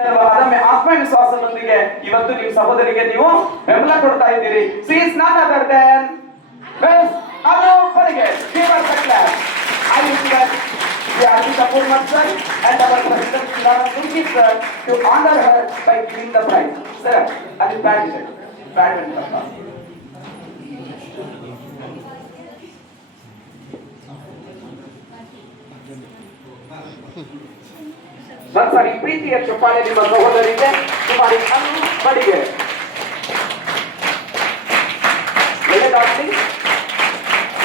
ಅದೊಮ್ಮೆ ಆತ್ಮವಿಶ್ವಾಸದೊಂದಿಗೆ ಇವತ್ತು ನಿಮ್ಮ ಸಹೋದರಿಗೆ ನೀವು ಬೆಂಬಲ ಕೊಡ್ತಾ ಇದ್ದೀರಿ. She is none other than Hello Pariget. Give us a clap. I request the Arpita Purman sir and our President Sundara Sunki sir to honor her by giving the prize. Sir, that is badminton. ಒಂದ್ಸಾರಿ ಪ್ರೀತಿಯ ಚಪ್ಪಾಳೆ ನಿಮ್ಮ ಸಹೋದರಿಗೆ ಸುಮಾರು ಅನ್ನು ಬಡಿಗೆ ಒಳ್ಳೆದಾಗ್ಲಿ.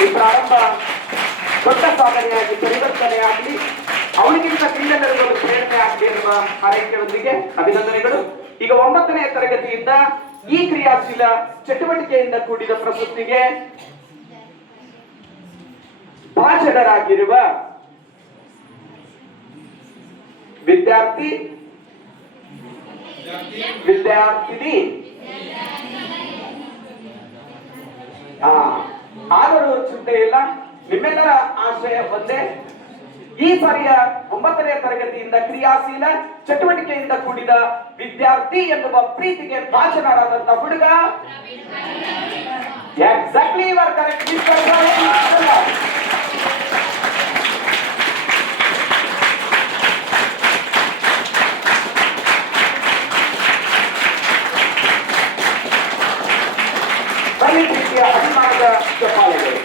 ಈ ಪ್ರಾರಂಭ ದೊಡ್ಡ ಸಾಧನೆಯಾಗಿ ಪರಿವರ್ತನೆ ಆಗಲಿ, ಅವಳಿಗಿಂತ ಕ್ರೀಡೆಗಳಿಗೂ ಪ್ರೇರಣೆ ಆಗಲಿ ಎನ್ನುವ ಹಾರೈಕೆಯೊಂದಿಗೆ ಅಭಿನಂದನೆಗಳು. ಈಗ 9ನೇ ತರಗತಿಯಿಂದ ಈ ಕ್ರಿಯಾಶೀಲ ಚಟುವಟಿಕೆಯಿಂದ ಕೂಡಿದ ಪ್ರಶಸ್ತಿಗೆ ಭಾಜನರಾಗಿರುವ ವಿದ್ಯಾರ್ಥಿ ವಿದ್ಯಾರ್ಥಿನಿ ಆದರೂ ಚಿಂತೆ ಇಲ್ಲ, ನಿಮ್ಮೆಲ್ಲರ ಆಶಯ ಒಂದೇ. ಈ ಸಾರಿಯ 9ನೇ ತರಗತಿಯಿಂದ ಕ್ರಿಯಾಶೀಲ ಚಟುವಟಿಕೆಯಿಂದ ಕೂಡಿದ ವಿದ್ಯಾರ್ಥಿ ಎನ್ನುವ ಪ್ರೀತಿಗೆ ಭಾಜನರಾದಂತ ಹುಡುಗ ಎಕ್ಸಾಕ್ಟ್ಲಿ ಯು ಆರ್ ಕರೆಕ್ಟ್. ಪ್ರೀತಿಯ ಅಭಿಮಾನದ ಚಪ್ಪಾಳೆಗಳು.